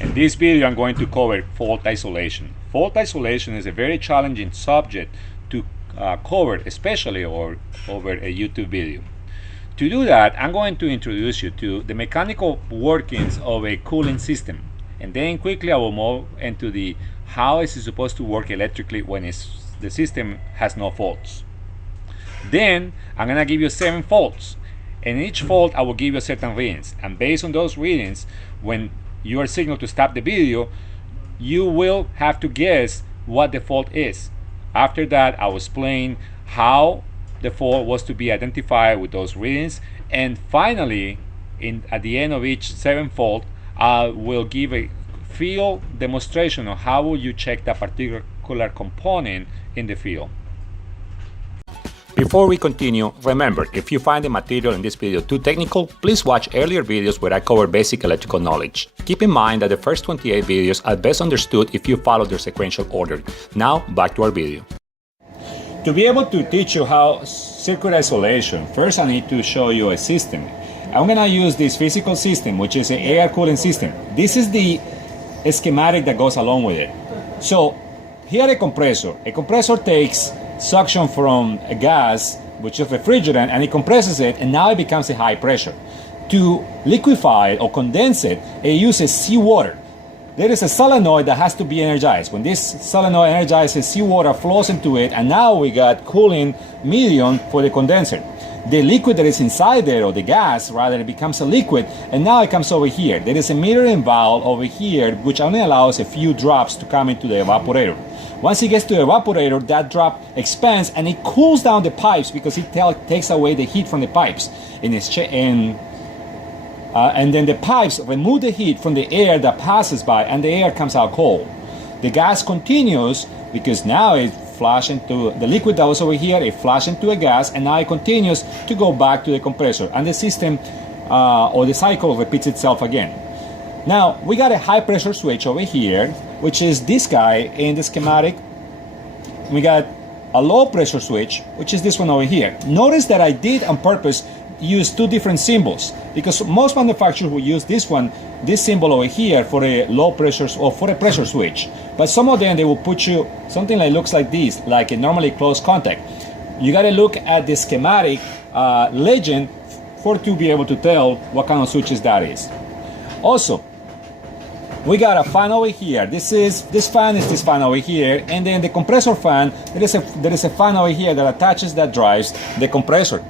In this video I'm going to cover fault isolation. Fault isolation is a very challenging subject to cover, especially over a YouTube video. To do that, I'm going to introduce you to the mechanical workings of a cooling system, and then quickly I will move into the how is it supposed to work electrically when the system has no faults. Then I'm going to give you 7 faults, and each fault I will give you certain readings, and based on those readings, when you are signaled to stop the video, you will have to guess what the fault is. After that, I will explain how the fault was to be identified with those readings, and finally, at the end of each 7 fault, I will give a field demonstration of how will you check that particular component in the field. Before we continue, remember, if you find the material in this video too technical, please watch earlier videos where I cover basic electrical knowledge. Keep in mind that the first 28 videos are best understood if you follow their sequential order. Now, back to our video. To be able to teach you how circuit isolation, first I need to show you a system. I'm going to use this physical system, which is an air cooling system. This is the schematic that goes along with it. So, here a compressor. A compressor takes suction from a gas, which is refrigerant, and it compresses it, and now it becomes a high pressure. To liquefy it or condense it, it uses seawater. There is a solenoid that has to be energized. When this solenoid energizes, seawater flows into it, and now we got cooling medium for the condenser. The liquid that is inside there, or the gas rather, it becomes a liquid, and now it comes over here. There is a metering valve over here which only allows a few drops to come into the evaporator. Once it gets to the evaporator, that drop expands and it cools down the pipes because it takes away the heat from the pipes. And then the pipes remove the heat from the air that passes by, and the air comes out cold. The gas continues because now it flashes into the liquid that was over here, it flashes into a gas, and now it continues to go back to the compressor, and the system or the cycle repeats itself again. Now we got a high pressure switch over here, which is this guy in the schematic. We got a low pressure switch, which is this one over here. Notice that I did on purpose use 2 different symbols, because most manufacturers will use this symbol over here for a low pressure or for a pressure switch, but some of them they will put you something that looks like this, like a normally closed contact. You got to look at the schematic legend to be able to tell what kind of switches that is. Also, we got a fan over here. This fan is this fan over here, and then the compressor fan, there is a fan over here that attaches, that drives the compressor.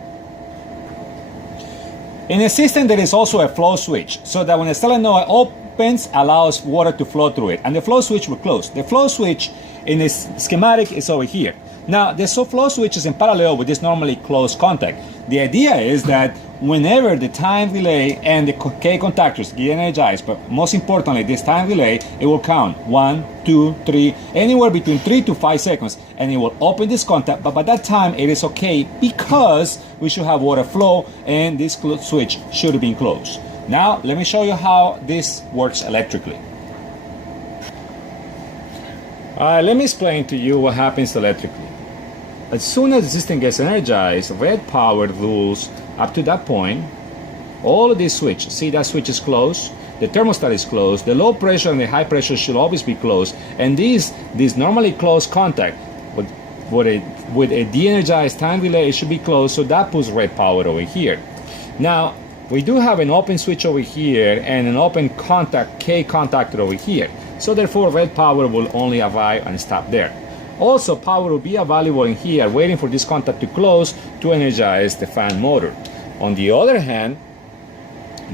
In the system there is also a flow switch, so that when the solenoid opens, allows water to flow through it, and the flow switch will close. The flow switch in this schematic is over here. Now the flow switch is in parallel with this normally closed contact. The idea is that whenever the time relay and the K contactors get energized, but most importantly this time relay, it will count 1, 2, 3, anywhere between 3 to 5 seconds, and it will open this contact, but by that time it is okay because we should have water flow and this switch should have been closed. Now let me show you how this works electrically. Let me explain to you what happens electrically. As soon as the system gets energized, red power rules up to that point. All of these switches, see that switch is closed, the thermostat is closed, the low pressure and the high pressure should always be closed, and these normally closed contact with a de-energized time relay, it should be closed, so that puts red power over here. Now we do have an open switch over here and an open contact K contactor over here, so therefore red power will only arrive and stop there. Also, power will be available in here waiting for this contact to close to energize the fan motor. On the other hand,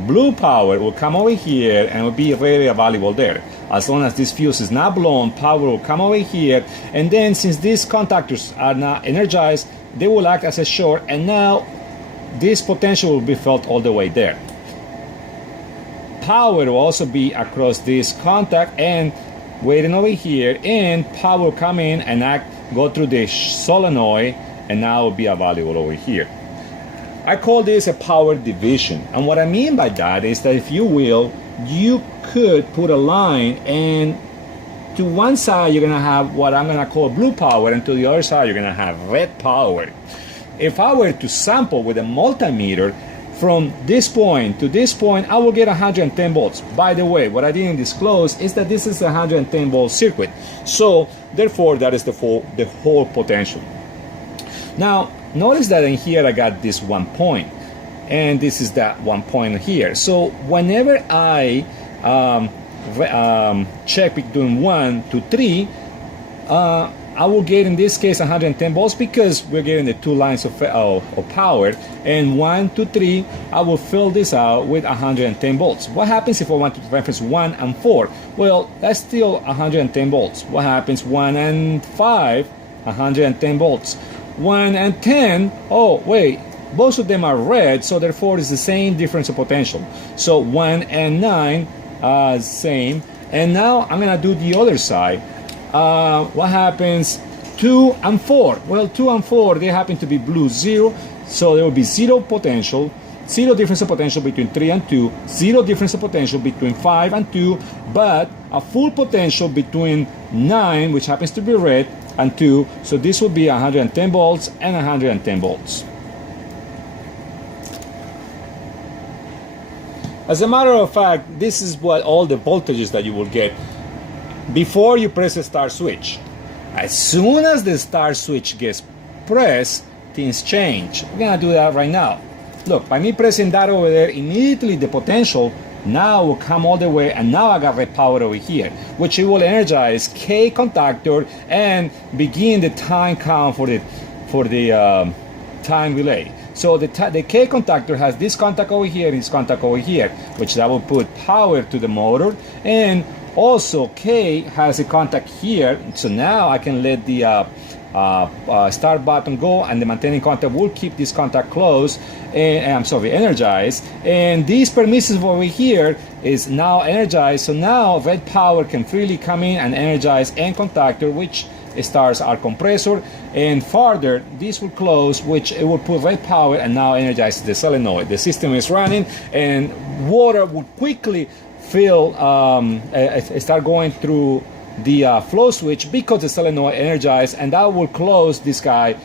blue power will come over here and will be readily available there. As long as this fuse is not blown, power will come over here, and then since these contactors are not energized, they will act as a short, and now this potential will be felt all the way there. Power will also be across this contact and waiting over here, and power will come in and go through the solenoid, and now will be available over here. I call this a power division, and what I mean by that is that if you will, you could put a line, and to one side you're gonna have what I'm gonna call blue power, and to the other side you're gonna have red power. If I were to sample with a multimeter, from this point to this point, I will get 110 volts. By the way, what I didn't disclose is that this is a 110 volt circuit. So therefore, that is the whole potential. Now, notice that in here I got this 1 point, and this is that 1 point here. So whenever I check between 1 to 3, I will get in this case 110 volts because we're getting the 2 lines of power, and 1 to 3 I will fill this out with 110 volts. What happens if I want to reference 1 and 4? Well, that's still 110 volts. What happens 1 and 5? 110 volts. 1 and 10, oh wait, both of them are red, so therefore it's the same difference of potential. So 1 and 9, same. And now I'm gonna do the other side. What happens 2 and 4? Well, 2 and 4, they happen to be blue, 0, so there will be 0 potential, 0 difference of potential between 3 and 2, 0 difference of potential between 5 and 2, but a full potential between 9, which happens to be red, and 2, so this will be 110 volts and 110 volts. As a matter of fact, this is what all the voltages that you will get before you press the start switch. As soon as the start switch gets pressed, things change. We're gonna do that right now. Look, by me pressing that over there, immediately the potential now will come all the way, and now I got red power over here, which it will energize K contactor and begin the time count for the time relay. So the K contactor has this contact over here and this contact over here, which that will put power to the motor, and also K has a contact here, so now I can let the start button go, and the maintaining contact will keep this contact closed, and energized, and this permissive over here is now energized, so now red power can freely come in and energize N contactor, which starts our compressor, and further this will close, which it will put red power and now energize the solenoid. The system is running, and water will quickly start going through the flow switch because the solenoid energized, and that will close this guy,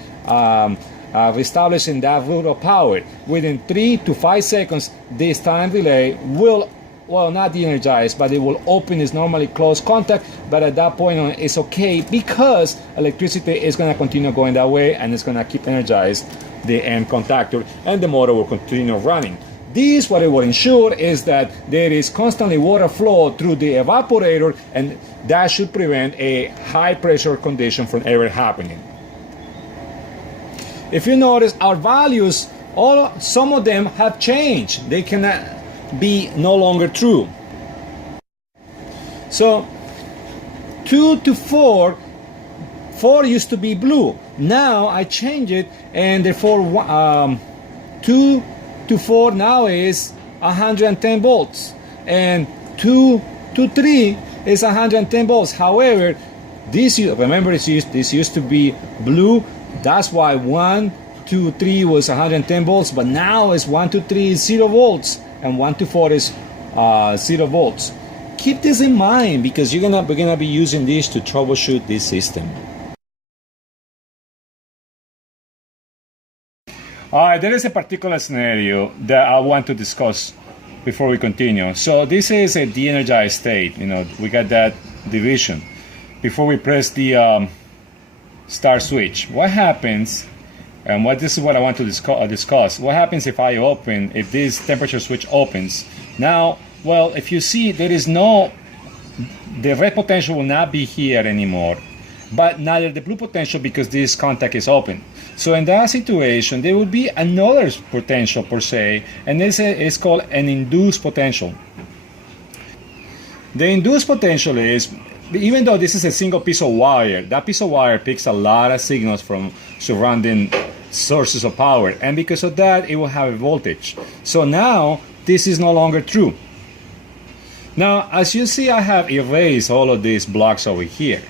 establishing that route of power. Within 3 to 5 seconds, this time relay will, well, not de-energize, but it will open its normally closed contact, but at that point on, it's okay because electricity is going to continue going that way, and it's going to keep energized the end contactor, and the motor will continue running. This, what it will ensure is that there is constantly water flow through the evaporator, and that should prevent a high pressure condition from ever happening. If you notice, our values, some of them have changed. They cannot be no longer true. So 2 to 4 used to be blue. Now I change it, and therefore 2 to 4 now is 110 volts, and 2 to 3 is 110 volts. However, remember this used to be blue. That's why 1 to 3 was 110 volts, but now it's 1 to 3 is 0 volts, and 1 to 4 is 0 volts. Keep this in mind because we're gonna be using this to troubleshoot this system. Alright, there is a particular scenario that I want to discuss before we continue. So this is a de-energized state. We got that division. Before we press the start switch, what happens, and this is what I want to discuss. What happens if this temperature switch opens? Now, well, if you see, the red potential will not be here anymore, but neither the blue potential because this contact is open. So in that situation, there will be another potential per se, and this is called an induced potential. The induced potential is, even though this is a single piece of wire, that piece of wire picks a lot of signals from surrounding sources of power, and because of that, it will have a voltage. So now, this is no longer true. Now, as you see, I have erased all of these blocks over here.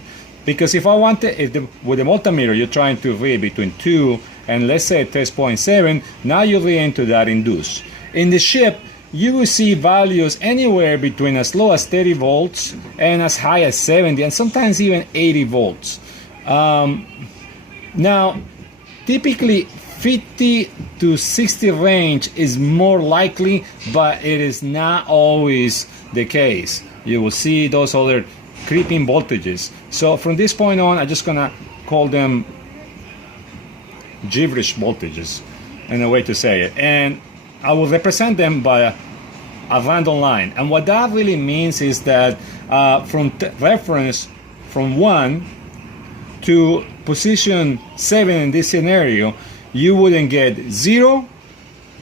Because if I want to, with the multimeter you're trying to read between 2 and let's say 10.7, now you read into that induced. In the ship, you will see values anywhere between as low as 30 volts and as high as 70 and sometimes even 80 volts. Now, typically 50 to 60 range is more likely, but it is not always the case. You will see those other creeping voltages. So from this point on, I'm just gonna call them gibberish voltages, in a way to say it, and I will represent them by a random line. And what that really means is that from reference from 1 to position 7 in this scenario, you wouldn't get 0,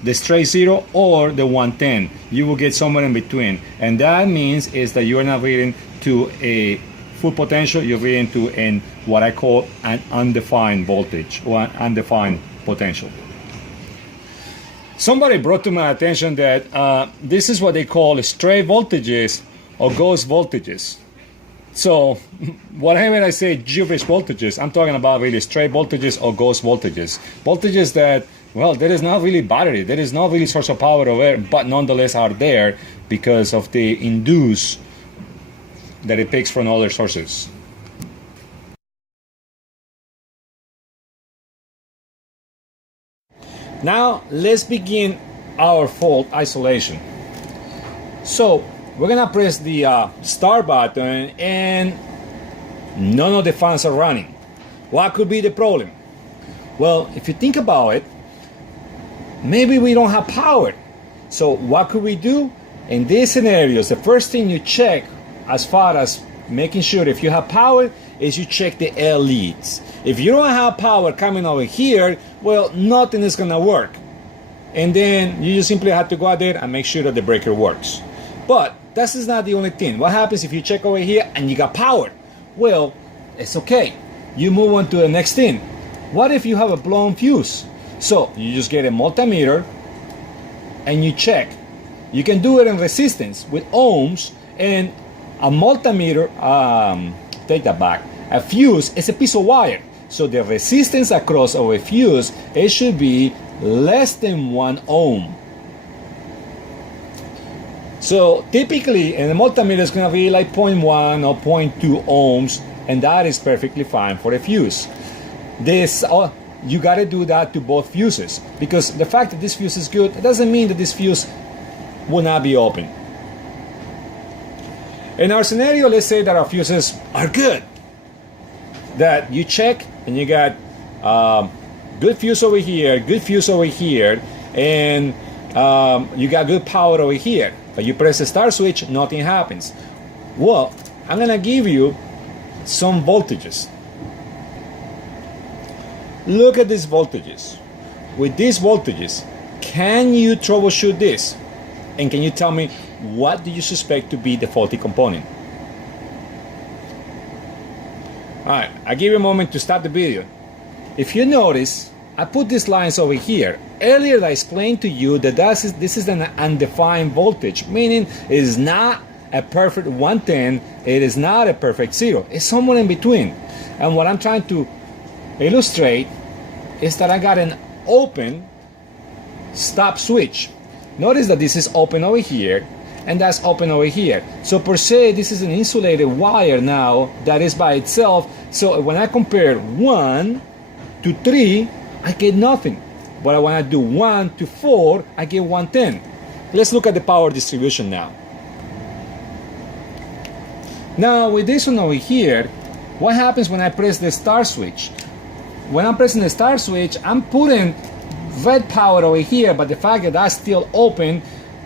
the straight 0, or the 110. You will get somewhere in between, and that means is that you are not reading to a full potential, you're reading to what I call an undefined voltage or an undefined potential. Somebody brought to my attention that this is what they call straight voltages or ghost voltages. So whatever I say gibberish voltages, I'm talking about really straight voltages or ghost voltages. Voltages that, well, there is not really battery, there is not really source of power over, but nonetheless are there because of the induce that it picks from other sources. Now let's begin our fault isolation. So we're gonna press the start button and none of the fans are running. What could be the problem? Well, if you think about it, maybe we don't have power. So what could we do? In these scenarios, the first thing you check as far as making sure if you have power is you check the L leads. If you don't have power coming over here, well, nothing is gonna work. And then you just simply have to go out there and make sure that the breaker works. But this is not the only thing. What happens if you check over here and you got power? Well, it's okay. You move on to the next thing. What if you have a blown fuse? So you just get a multimeter and you check. You can do it in resistance with ohms, and a multimeter, take that back, a fuse is a piece of wire. So the resistance across of a fuse, it should be less than 1 ohm. So typically in a multimeter it's going to be like 0.1 or 0.2 ohms, and that is perfectly fine for a fuse. This you got to do that to both fuses, because the fact that this fuse is good, it doesn't mean that this fuse will not be open. In our scenario, let's say that our fuses are good, that you check and you got good fuse over here, good fuse over here, and you got good power over here, but you press the start switch, nothing happens. Well, I'm gonna give you some voltages. Look at these voltages. With these voltages, can you troubleshoot this? And can you tell me what do you suspect to be the faulty component? Alright, I'll give you a moment to stop the video. If you notice, I put these lines over here. Earlier I explained to you that this is an undefined voltage, meaning it is not a perfect 110, it is not a perfect 0, it's somewhere in between. And what I'm trying to illustrate is that I got an open stop switch. Notice that this is open over here and that's open over here. So per se, this is an insulated wire now that is by itself. So when I compare 1 to 3, I get nothing. But when I do 1 to 4, I get 110. Let's look at the power distribution now. Now with this one over here, what happens when I press the start switch? When I'm pressing the start switch, I'm putting red power over here, but the fact that that's still open,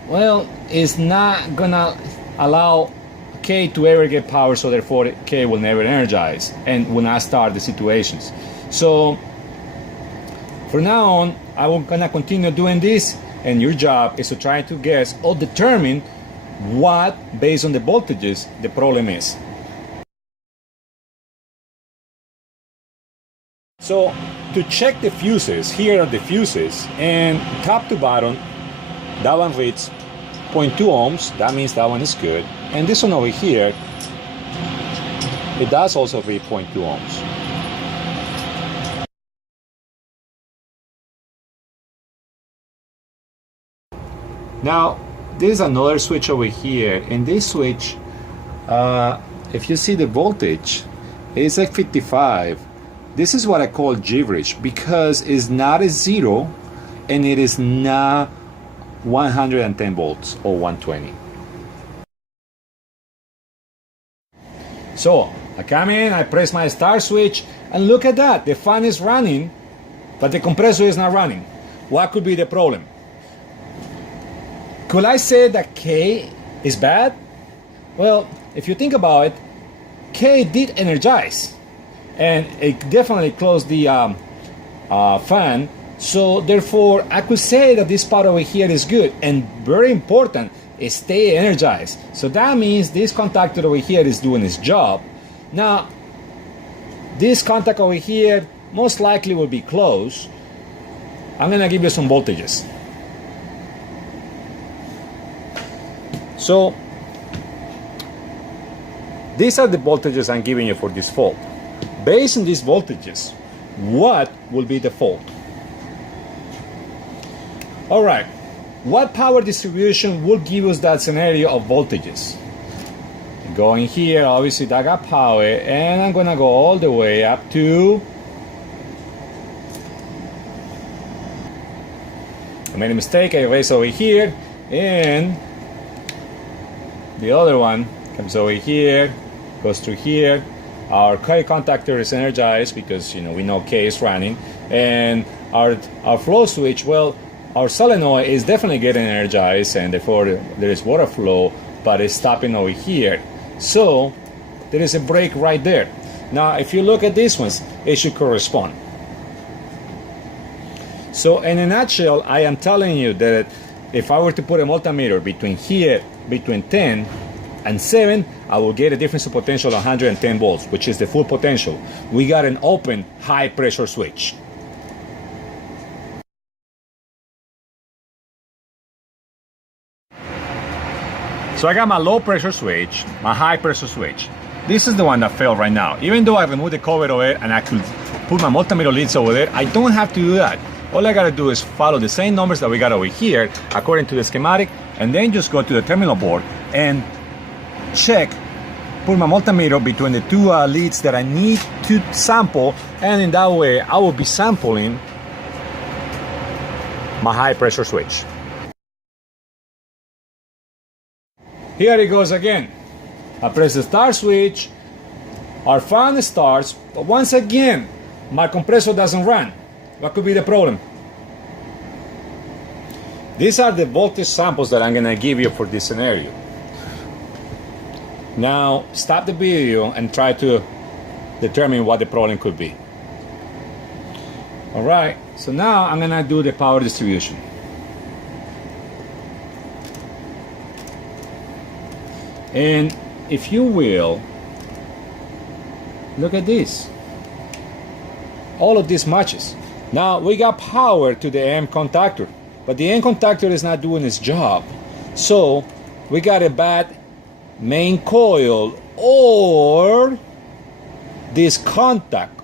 well, is not gonna allow K to ever get power, so therefore K will never energize and will not start the situations. So from now on, I'm gonna continue doing this, and your job is to try to guess or determine what, based on the voltages, the problem is. So to check the fuses, here are the fuses, and top to bottom, that one reads 0.2 ohms, that means that one is good. And this one over here, it does also read 0.2 ohms. Now, there's another switch over here, and this switch, if you see the voltage, it's like 55. This is what I call gibberish, because it's not a 0 and it is not 110 volts or 120. So I come in, I press my start switch, and look at that, the fan is running, but the compressor is not running. What could be the problem? Could I say that K is bad? Well, if you think about it, K did energize, and it definitely closed the fan. So therefore, I could say that this part over here is good, and very important, is stay energized. So that means this contactor over here is doing its job. Now, this contact over here most likely will be closed. I'm gonna give you some voltages. So these are the voltages I'm giving you for this fault. Based on these voltages, what will be the fault? All right, what power distribution will give us that scenario of voltages? Going here, obviously that got power, and I'm gonna go all the way up to, I made a mistake, I erased over here, and the other one comes over here, goes through here. Our coil contactor is energized because we know K is running, and our flow switch, well, our solenoid is definitely getting energized, and therefore there is water flow, but it's stopping over here. So there is a break right there. Now, if you look at these ones, it should correspond. So in a nutshell, I am telling you that if I were to put a multimeter between here, between 10 and 7, I will get a difference of potential of 110 volts, which is the full potential. We got an open high pressure switch. So I got my low pressure switch, my high pressure switch. This is the one that failed right now. Even though I removed the cover over it and I could put my multimeter leads over there, I don't have to do that. All I gotta do is follow the same numbers that we got over here according to the schematic, and then just go to the terminal board and check, put my multimeter between the two leads that I need to sample, and in that way I will be sampling my high pressure switch. Here it goes again. I press the start switch, our fan starts, but once again my compressor doesn't run. What could be the problem? These are the voltage samples that I'm gonna give you for this scenario. Now stop the video and try to determine what the problem could be. Alright, so now I'm gonna do the power distribution. And if you will, look at this. All of this matches. Now we got power to the M contactor, but the M contactor is not doing its job. So we got a bad main coil, or this contact,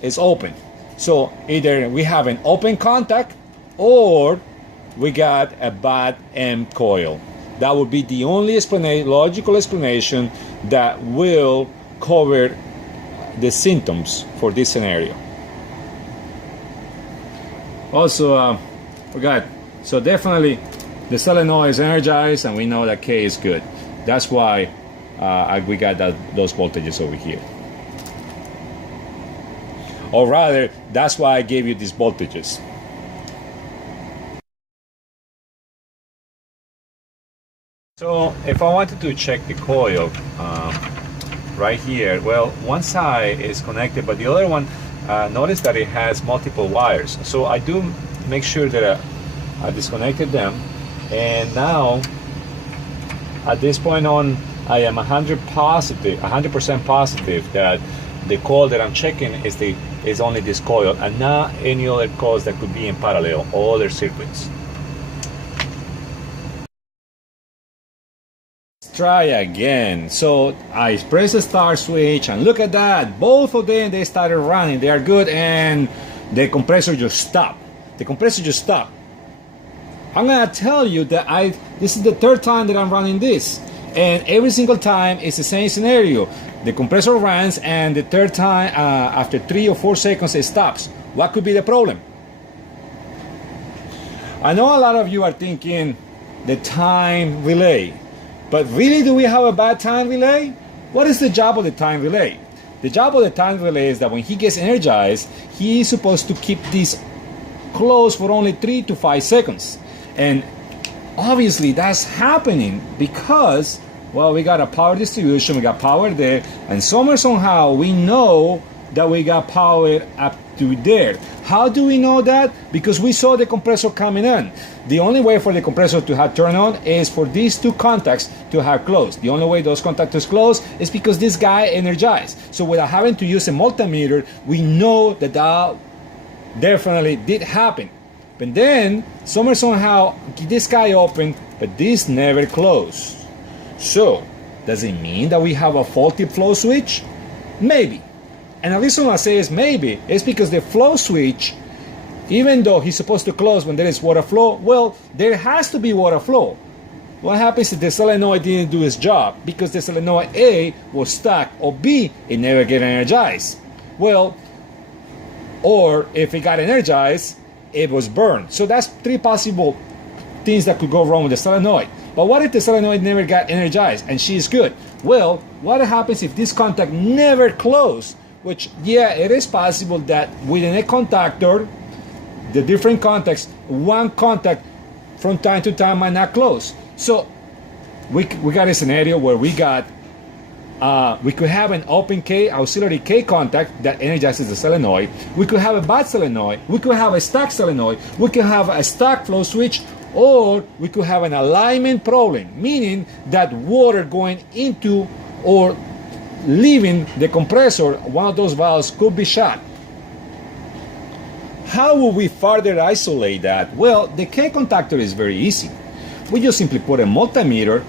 is open. So either we have an open contact or we got a bad M coil. That would be the only logical explanation that will cover the symptoms for this scenario. Also, so definitely the solenoid is energized, and we know that K is good. That's why we got those voltages over here. Or rather, that's why I gave you these voltages. So if I wanted to check the coil right here, well, one side is connected, but the other one, notice that it has multiple wires. So I do make sure that I disconnected them, and now at this point on, I am 100% positive that the coil that I'm checking is only this coil, and not any other coils that could be in parallel, all other circuits. Try again. So I press the start switch, and look at that, both of them, they started running, they are good, and the compressor just stopped. I'm gonna tell you that this is the third time that I'm running this, And every single time it's the same scenario. The compressor runs, and the third time, after 3 or 4 seconds, it stops. What could be the problem? I know a lot of you are thinking the time relay, but really, do we have a bad time relay? What is the job of the time relay? The job of the time relay is that when he gets energized, he is supposed to keep this closed for only 3 to 5 seconds. And obviously that's happening because, well, we got a power distribution, we got power there, and somehow we know that we got power up to there. How do we know that? Because we saw the compressor coming in. The only way for the compressor to have turned on is for these 2 contacts to have closed. The only way those contactors close is because this guy energized. So without having to use a multimeter, we know that that definitely did happen. But then somehow this guy opened, but this never closed. So does it mean that we have a faulty flow switch? Maybe. And the reason I say is maybe is because the flow switch, even though he's supposed to close when there is water flow, well, there has to be water flow. What happens if the solenoid didn't do its job? Because the solenoid A was stuck, or B, it never get energized. Well, or if it got energized, it was burned. So that's 3 possible things that could go wrong with the solenoid. But what if the solenoid never got energized and she's good? Well, what happens if this contact never closed? Which, yeah, it is possible that within a contactor, the different contacts, one contact from time to time might not close. So we got a scenario where we could have an open K, auxiliary K contact that energizes the solenoid. We could have a bad solenoid. We could have a stuck solenoid. We could have a stuck flow switch, or we could have an alignment problem, meaning that water going into or leaving the compressor, one of those valves could be shot. How will we further isolate that? Well, the K contactor is very easy. We just simply put a multimeter,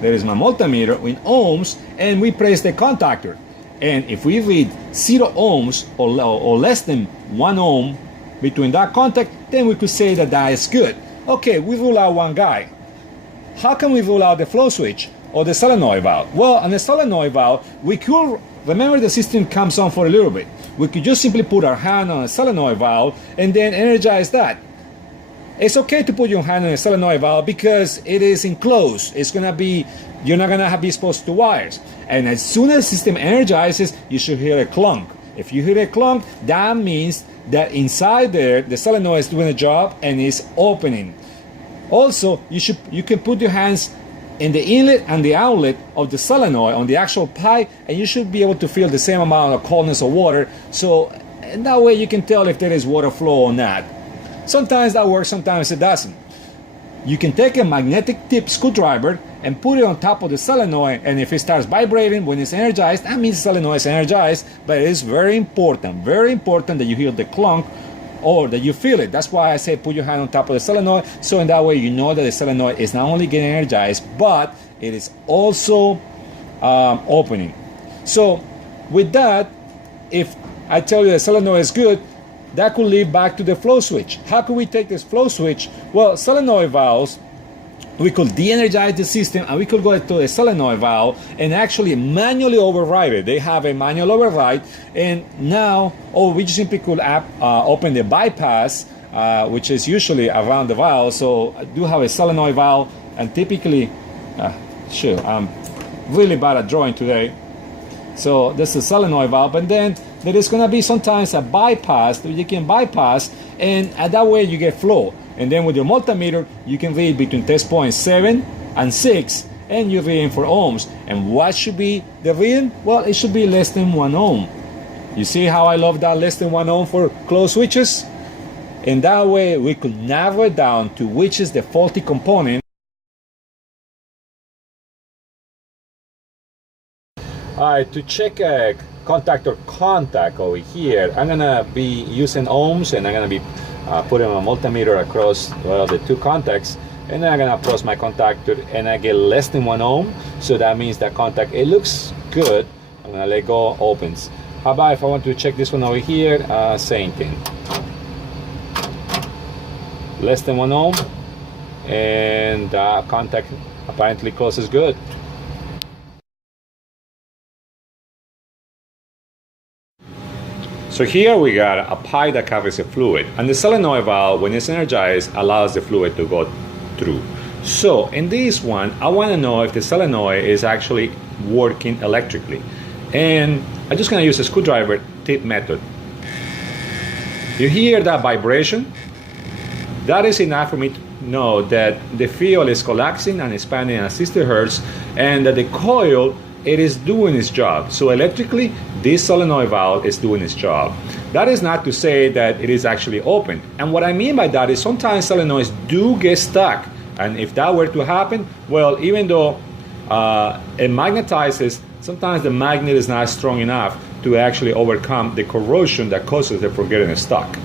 there is my multimeter in ohms, and we press the contactor. And if we read 0 ohms or less than 1 ohm between that contact, then we could say that that is good. Okay, we rule out one guy. How can we rule out the flow switch or the solenoid valve? Well, on the solenoid valve, we could, remember the system comes on for a little bit. We could just simply put our hand on a solenoid valve and then energize that. It's okay to put your hand on a solenoid valve because it is enclosed. It's gonna be, you're not gonna be exposed to wires. And as soon as the system energizes, you should hear a clunk. If you hear a clunk, that means that inside there, the solenoid is doing a job and is opening. Also, you can put your hands in the inlet and the outlet of the solenoid on the actual pipe, and you should be able to feel the same amount of coldness of water. So and that way you can tell if there is water flow or not. Sometimes that works, sometimes it doesn't. You can take a magnetic tip screwdriver and put it on top of the solenoid, and if it starts vibrating when it's energized, that means the solenoid is energized. But it is very important that you hear the clunk or that you feel it. That's why I say put your hand on top of the solenoid, so in that way you know that the solenoid is not only getting energized, but it is also opening. So with that, if I tell you the solenoid is good, that could lead back to the flow switch. How could we take this flow switch? Well, solenoid valves, we could de-energize the system and we could go to a solenoid valve and actually manually override it. They have a manual override, and now, we just simply could open the bypass, which is usually around the valve. So I do have a solenoid valve, and typically, I'm really bad at drawing today. So this is a solenoid valve, and then there is going to be sometimes a bypass that you can bypass, and that way you get flow. And then with your multimeter, you can read between 10.7 and 6, and you're reading for ohms. And what should be the reading? Well, it should be less than 1 ohm. You see how I love that less than 1 ohm for closed switches? And that way we could narrow it down to which is the faulty component. Alright, to check a contactor contact over here, I'm gonna be using ohms, and I'm gonna be putting a multimeter across the 2 contacts, and then I'm gonna approach my contactor and I get less than 1 ohm. So that means that contact, it looks good. I'm gonna let go, opens. How about if I want to check this one over here? Same thing. Less than 1 ohm, and contact apparently closes good. So here we got a pipe that covers the fluid, and the solenoid valve, when it's energized, allows the fluid to go through. So in this one, I want to know if the solenoid is actually working electrically. And I'm just going to use a screwdriver tip method. You hear that vibration? That is enough for me to know that the field is collapsing and expanding at 60 Hertz, and that the coil, it is doing its job. So electrically, this solenoid valve is doing its job. That is not to say that it is actually open. And what I mean by that is sometimes solenoids do get stuck. And if that were to happen, well, even though it magnetizes, sometimes the magnet is not strong enough to actually overcome the corrosion that causes it from getting stuck.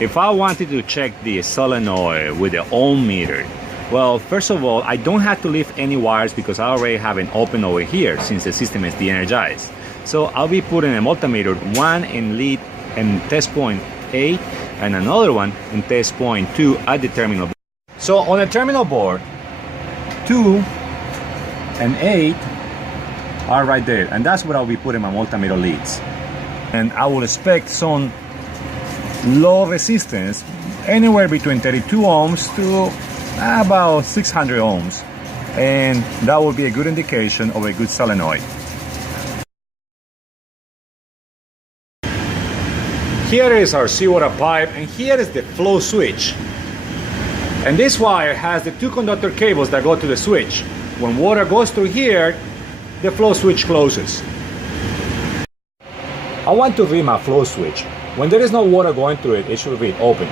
If I wanted to check the solenoid with the ohm meter, well, first of all, I don't have to lift any wires because I already have an open over here since the system is de-energized. So I'll be putting a multimeter, one in lead and test point 8 and another one in test point 2 at the terminal. So on the terminal board, 2 and 8 are right there, and that's where I'll be putting my multimeter leads. And I will expect some low resistance, anywhere between 32 ohms to about 600 ohms, and that will be a good indication of a good solenoid. Here is our seawater pipe, and here is the flow switch. And this wire has the 2 conductor cables that go to the switch. When water goes through here, the flow switch closes. I want to read my flow switch. When there is no water going through it, it should read open.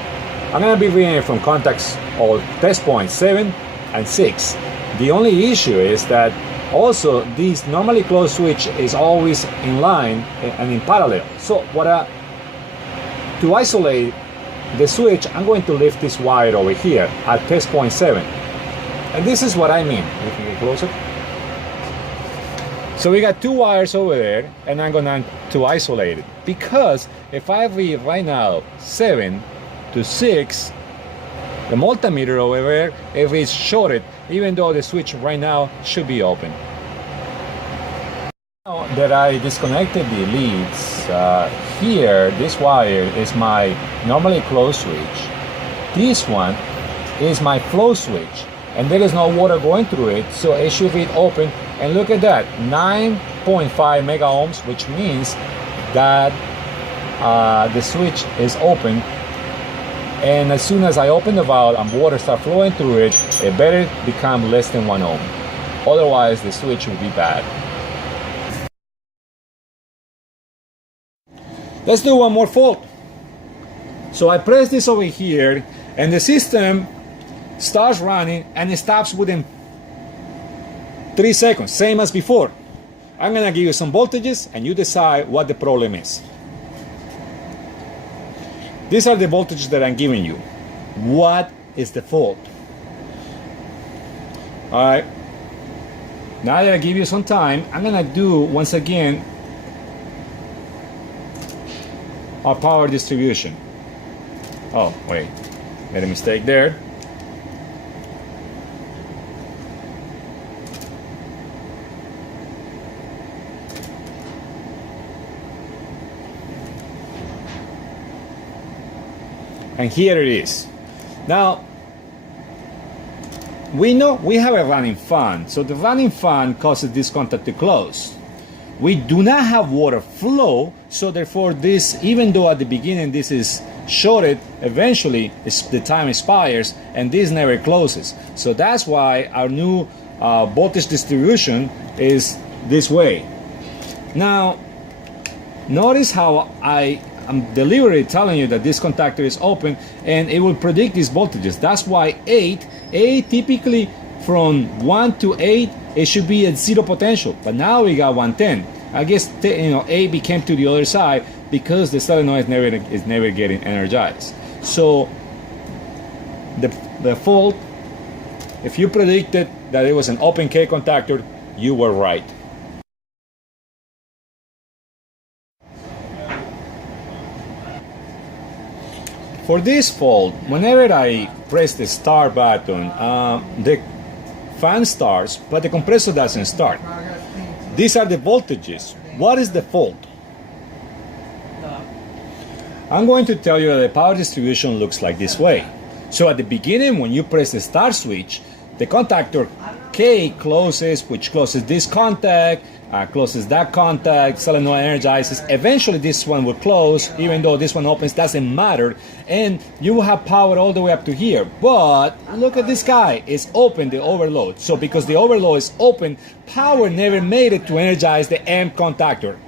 I'm going to be reading it from contacts or test points 7 and 6. The only issue is that also this normally closed switch is always in line and in parallel. So to isolate the switch, I'm going to lift this wire over here at test point 7. And this is what I mean. If you get closer. So we got 2 wires over there, and I'm going to isolate it. Because if I read right now 7 to 6, the multimeter over there, it reads shorted, even though the switch right now should be open. Now that I disconnected the leads, here, this wire is my normally closed switch. This one is my flow switch, and there is no water going through it, so it should read open. And look at that, 9.5 mega ohms, which means that the switch is open. And as soon as I open the valve and water starts flowing through it, it better become less than 1 ohm. Otherwise, the switch will be bad. Let's do one more fault. So I press this over here, and the system starts running and it stops within 3 seconds, same as before. I'm gonna give you some voltages and you decide what the problem is. These are the voltages that I'm giving you. What is the fault? All right. Now that I give you some time, I'm gonna do once again our power distribution. Oh, wait, made a mistake there. And here it is. Now, we know we have a running fan, so the running fan causes this contact to close. We do not have water flow, so therefore this, even though at the beginning this is shorted, eventually the time expires and this never closes. So that's why our new voltage distribution is this way. Now, notice how I'm deliberately telling you that this contactor is open and it will predict these voltages. That's why 8 typically from 1 to 8, it should be at 0 potential. But now we got 110. I guess 8 became to the other side because the solenoid is never getting energized. So the fault, if you predicted that it was an open K contactor, you were right. For this fault, whenever I press the start button, the fan starts, but the compressor doesn't start. These are the voltages. What is the fault? I'm going to tell you that the power distribution looks like this way. So at the beginning, when you press the start switch, the contactor K closes, which closes this contact, closes that contact, solenoid energizes. Eventually this one will close, even though this one opens, doesn't matter, and you will have power all the way up to here. But look at this guy, it's open, the overload. So because the overload is open, power never made it to energize the M contactor.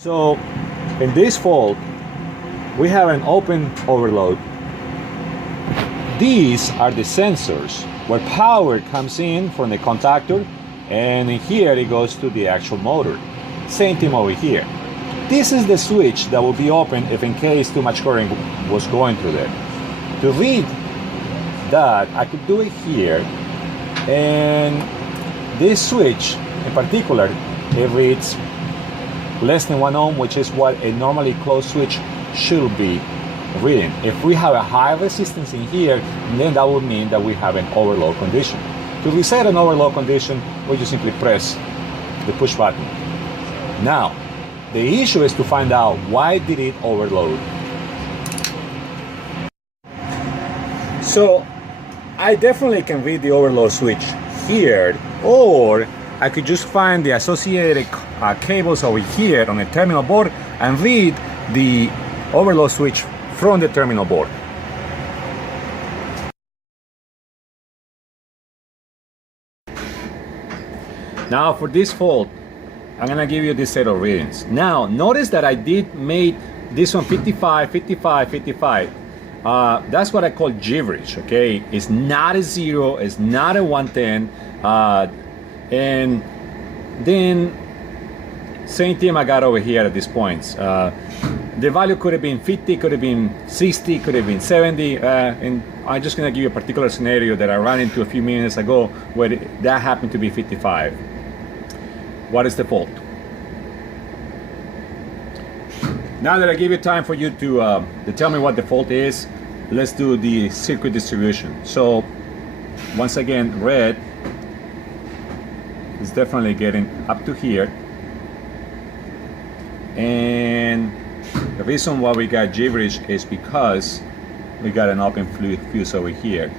So in this fault, we have an open overload. These are the sensors where power comes in from the contactor, and in here it goes to the actual motor. Same thing over here. This is the switch that will be open if in case too much current was going through there. To read that, I could do it here, and this switch in particular, it reads less than 1 ohm, which is what a normally closed switch should be reading. If we have a high resistance in here, then that would mean that we have an overload condition. To reset an overload condition, we just simply press the push button. Now, the issue is to find out why did it overload. So, I definitely can read the overload switch here, or I could just find the associated cables over here on the terminal board and read the overload switch from the terminal board. Now for this fault, I'm gonna give you this set of readings. Now notice that I did make this one 55, 55, 55. That's what I call gibberish, okay? It's not a 0, it's not a 110, and then same thing I got over here at these points. The value could have been 50, could have been 60, could have been 70, and I'm just gonna give you a particular scenario that I ran into a few minutes ago where that happened to be 55. What is the fault? Now that I give you time for you to tell me what the fault is, let's do the circuit distribution. So once again, red is definitely getting up to here, and the reason why we got gibberish is because we got an open fuse over here.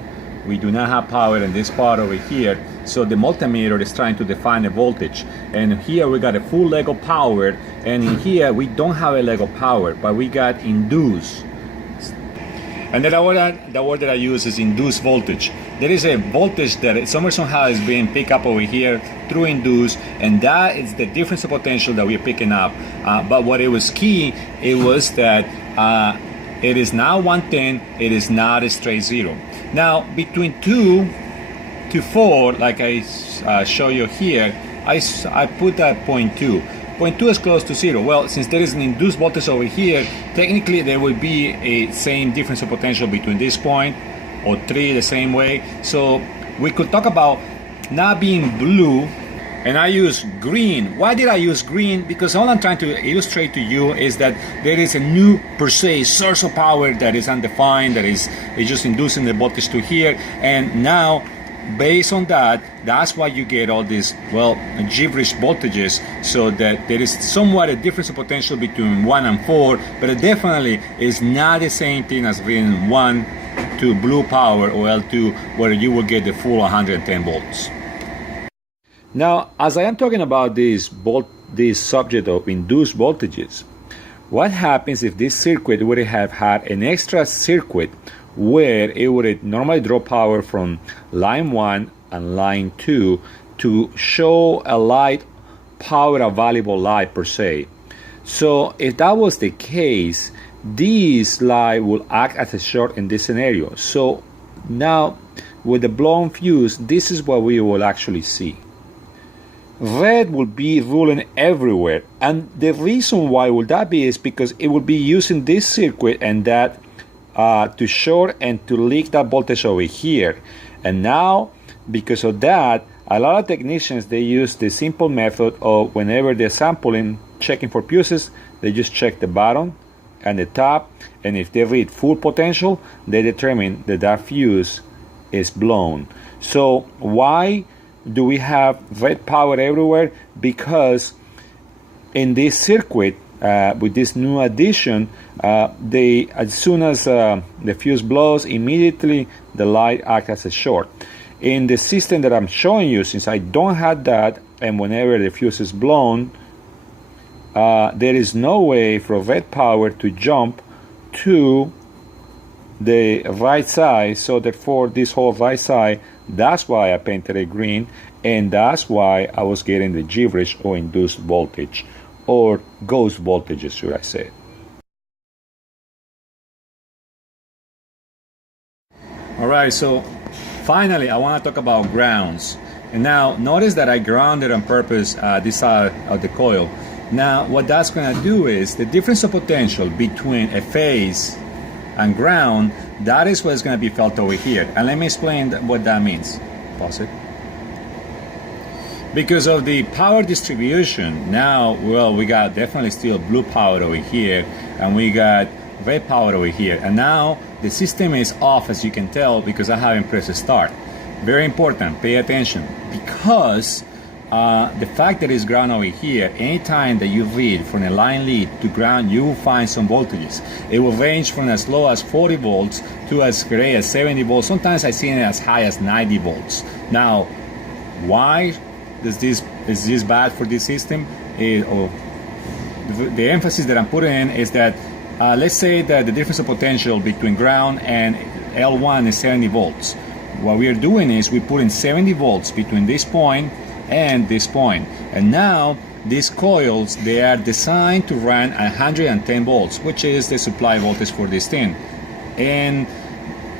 We do not have power in this part over here, so the multimeter is trying to define a voltage, and here we got a full leg of power, and in here we don't have a leg of power, but we got induced. And the word that I use is induced voltage. There is a voltage that somehow is being picked up over here through induced, and that is the difference of potential that we're picking up. But what it was key, it was that it is not 110, it is not a straight 0. Now between 2 to 4, like I show you here, I put that 0.2. 0.2 is close to 0. Well, since there is an induced voltage over here, technically there will be a same difference of potential between this point, or 3 the same way. So we could talk about not being blue, and I use green. Why did I use green? Because all I'm trying to illustrate to you is that there is a new per se source of power that is undefined, that is just inducing the voltage to here, and now based on that, that's why you get all these, well, gibberish voltages, so that there is somewhat a difference of potential between 1 and 4, but it definitely is not the same thing as reading 1 to blue power or L2, where you will get the full 110 volts. Now, as I am talking about this subject of induced voltages, what happens if this circuit would have had an extra circuit where it would normally draw power from line 1 and line 2 to show a light, power available light per se. So if that was the case, this light will act as a short in this scenario. So now with the blown fuse, this is what we will actually see. Red will be ruling everywhere, and the reason why will that be is because it will be using this circuit and that to short and to leak that voltage over here. And now because of that, A lot of technicians, they use the simple method of whenever they're sampling, checking for fuses, they just check the bottom and the top, and if they read full potential, they determine that that fuse is blown. So why do we have red power everywhere? Because in this circuit, with this new addition, as soon as the fuse blows, immediately the light acts as a short. In the system that I'm showing you, since I don't have that, and whenever the fuse is blown, there is no way for red power to jump to the right side. So therefore, this whole right side, that's why I painted it green, and that's why I was getting the gibberish or induced voltage, or ghost voltages, should I say. Alright, so finally I want to talk about grounds. And now notice that I grounded on purpose this side of the coil. Now what that's going to do is the difference of potential between a phase and ground, that is what's going to be felt over here. And let me explain what that means. Pause it. Because of the power distribution, now, well, we got definitely still blue power over here, and we got red power over here. And now the system is off, as you can tell, because I haven't pressed start. Very important, pay attention, because the fact that it's ground over here, anytime that you read from a line lead to ground, you will find some voltages. It will range from as low as 40 volts to as great as 70 volts. Sometimes I've seen it as high as 90 volts. Now, why is this bad for this system? The emphasis that I'm putting in is that let's say that the difference of potential between ground and L1 is 70 volts. What we are doing is we put in 70 volts between this point and this point. And now these coils, they are designed to run 110 volts, which is the supply voltage for this thing. And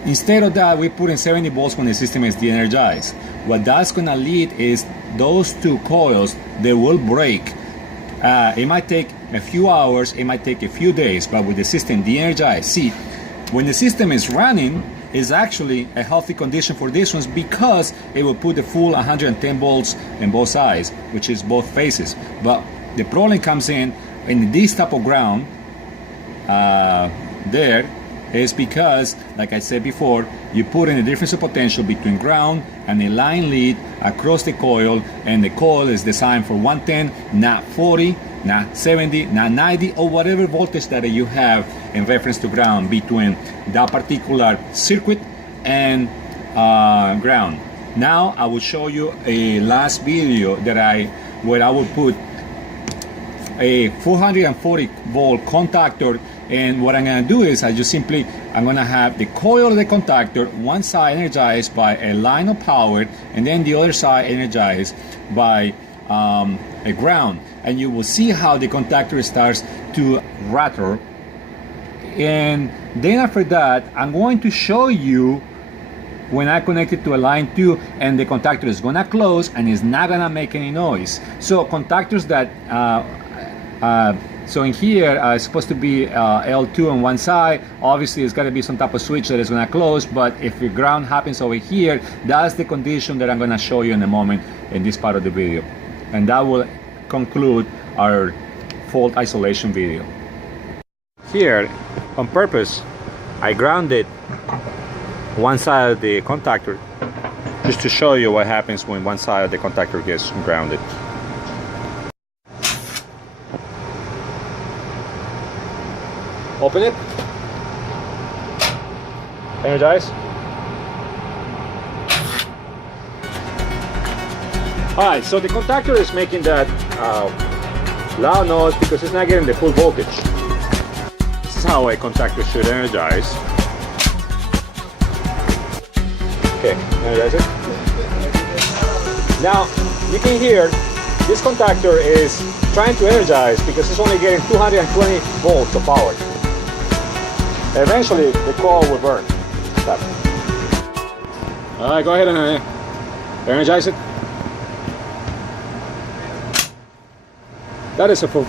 instead of that, we put in 70 volts when the system is de-energized. What that's going to lead is those two coils, they will break. It might take a few hours, it might take a few days, but with the system de-energized, see, when the system is running, is actually a healthy condition for this one because it will put the full 110 volts in both sides, which is both phases. But the problem comes in this type of ground there is because, like I said before, you put in a difference of potential between ground and a line lead across the coil, and the coil is designed for 110, not 40, not 70, not 90, or whatever voltage that you have in reference to ground between that particular circuit and ground. Now I will show you a last video where I will put a 440 volt contactor, and what I'm going to do is I'm going to have the coil of the contactor, one side energized by a line of power, and then the other side energized by a ground. And you will see how the contactor starts to rattle. And then after that, I'm going to show you when I connect it to a line 2 and the contactor is going to close and it's not going to make any noise. So contactors that so in here it's supposed to be L2 on one side. Obviously it's got to be some type of switch that is going to close, but if the ground happens over here, that's the condition that I'm going to show you in a moment in this part of the video. And that will conclude our fault isolation video. Here, on purpose, I grounded one side of the contactor just to show you what happens when one side of the contactor gets grounded. Open it. Energize. Alright, so the contactor is making that loud noise because it's not getting the full voltage. This is how a contactor should energize. Okay, energize it. Now, you can hear this contactor is trying to energize because it's only getting 220 volts of power. Eventually, the coil will burn. Stop. Alright, go ahead and energize it. That is a